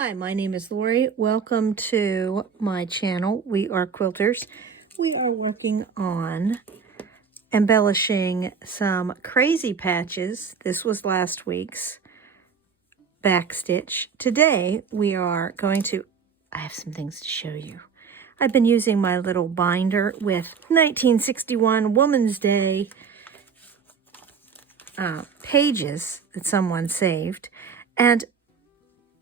Hi, my name is Lori. Welcome to my channel. We are quilters. We are working on embellishing some crazy patches. This was last week's backstitch. Today we are going to, I have some things to show you. I've been using my little binder with 1961 Woman's Day pages that someone saved, and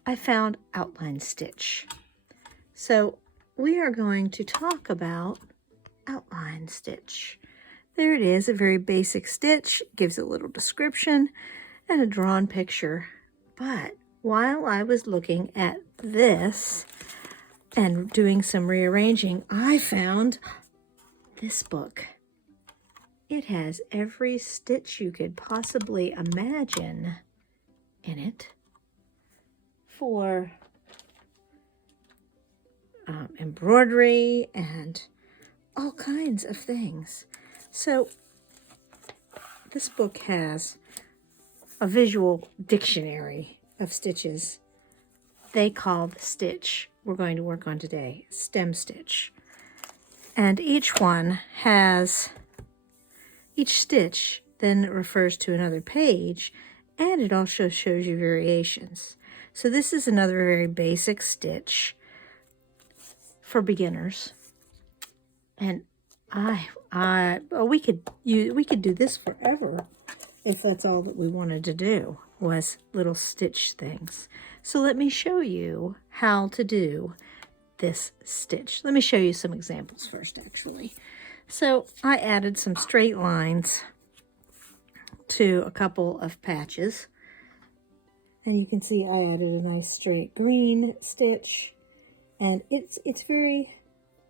I found outline stitch. So we are going to talk about outline stitch. There it is, a very basic stitch, gives a little description and a drawn picture. But while I was looking at this and doing some rearranging, I found this book. It has every stitch you could possibly imagine in it for embroidery and all kinds of things. So this book has a visual dictionary of stitches. They call the stitch we're going to work on today stem stitch. And each stitch then refers to another page, and it also shows you variations. So this is another very basic stitch for beginners. And we could do this forever if that's all that we wanted to do was little stitch things. So let me show you how to do this stitch. Let me show you some examples first, actually. So I added some straight lines to a couple of patches, and you can see I added a nice straight green stitch, and it's very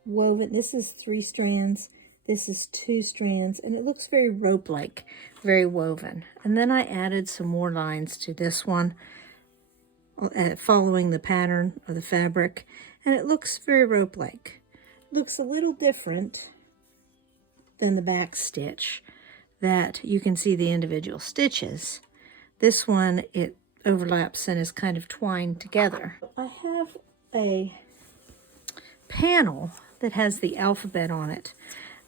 woven. This is 3 strands, this is 2 strands, and it looks very rope-like, very woven. And then I added some more lines to this one, following the pattern of the fabric, and it looks very rope-like. It looks a little different than the back stitch, that you can see the individual stitches. This one, it overlaps and is kind of twined together. I have a panel that has the alphabet on it.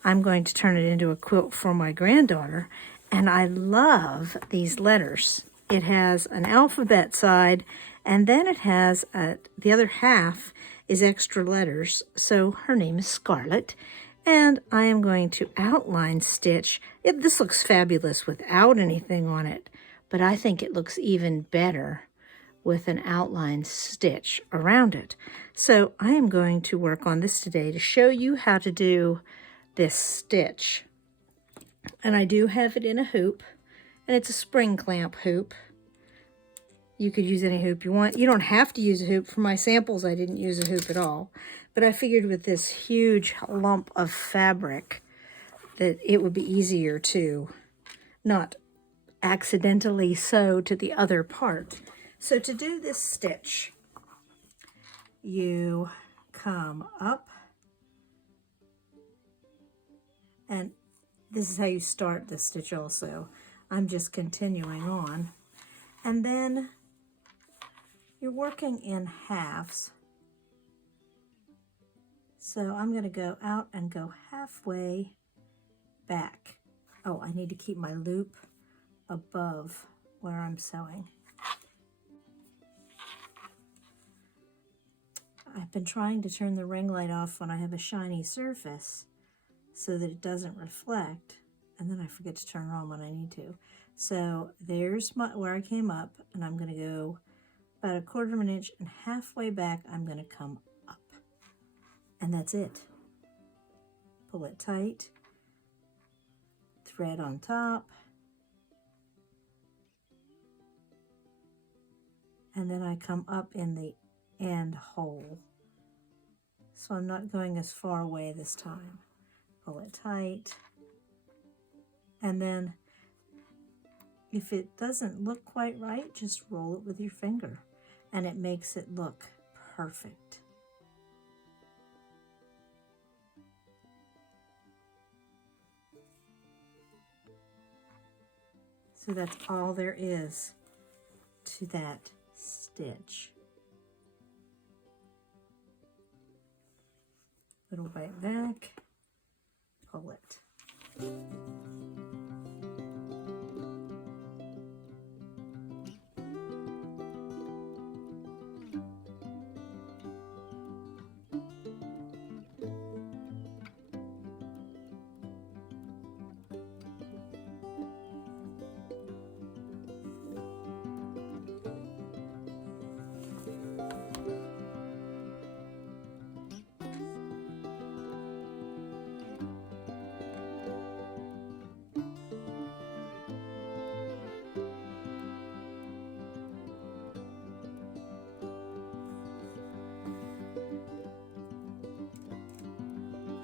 I'm going to turn it into a quilt for my granddaughter, and I love these letters. It has an alphabet side, and then it has the other half is extra letters. So her name is Scarlett, and I am going to outline stitch. This looks fabulous without anything on it, but I think it looks even better with an outline stitch around it. So I am going to work on this today to show you how to do this stitch. And I do have it in a hoop, and it's a spring clamp hoop. You could use any hoop you want. You don't have to use a hoop. For my samples, I didn't use a hoop at all. But I figured with this huge lump of fabric that it would be easier to not accidentally sew to the other part. So to do this stitch, you come up, and this is how you start the stitch also. I'm just continuing on. And then you're working in halves. So I'm going to go out and go halfway back. Oh, I need to keep my loop above where I'm sewing. I've been trying to turn the ring light off when I have a shiny surface so that it doesn't reflect, and then I forget to turn it on when I need to. So there's where I came up, and I'm going to go about a 1/4 of an inch, and halfway back I'm going to come up. And that's it. Pull it tight, thread on top, and then I come up in the end hole. So I'm not going as far away this time. Pull it tight, and then if it doesn't look quite right, just roll it with your finger, and it makes it look perfect. So that's all there is to that stitch. It'll bite back. Pull it.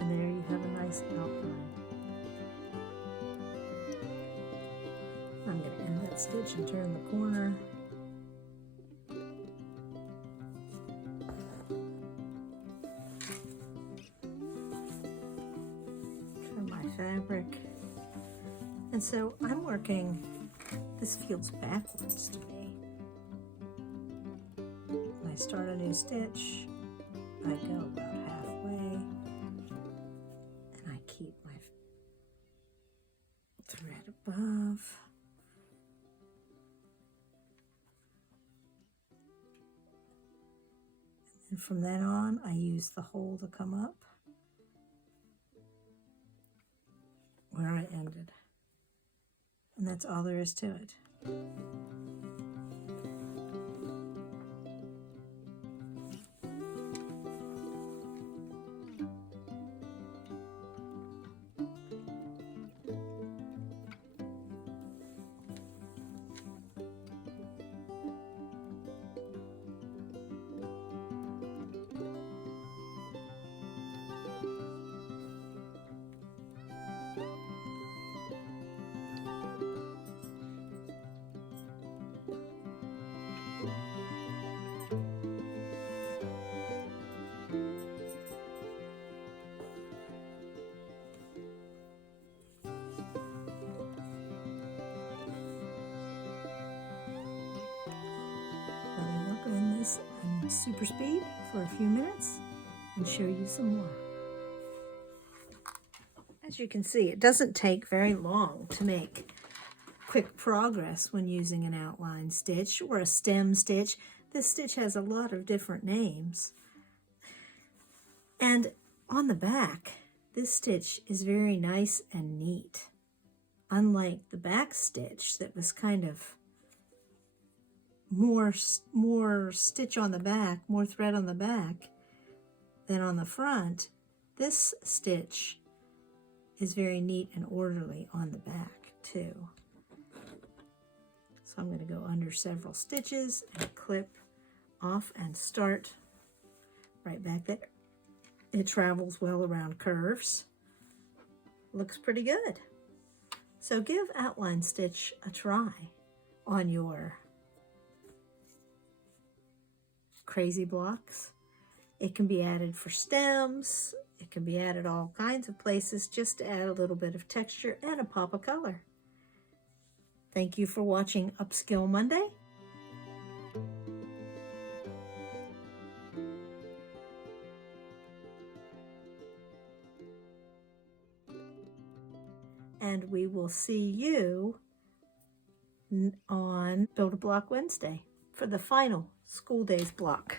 And there you have a nice outline. I'm going to end that stitch and turn the corner. Turn my fabric. And so I'm working, this feels backwards to me. When I start a new stitch, I go about halfway. Keep my thread above. And from then on, I use the hole to come up where I ended. And that's all there is to it. In this on super speed for a few minutes and show you some more. As you can see, it doesn't take very long to make quick progress when using an outline stitch or a stem stitch. This stitch has a lot of different names. And on the back, this stitch is very nice and neat. Unlike the back stitch that was kind of more stitch on the back, more thread on the back than on the front, this stitch is very neat and orderly on the back too. So I'm going to go under several stitches and clip off and start right back there. It travels well around curves. Looks pretty good. So give outline stitch a try on your crazy blocks. It can be added for stems. It can be added all kinds of places just to add a little bit of texture and a pop of color. Thank you for watching Upskill Monday. And we will see you on Build a Block Wednesday for the final School Days block.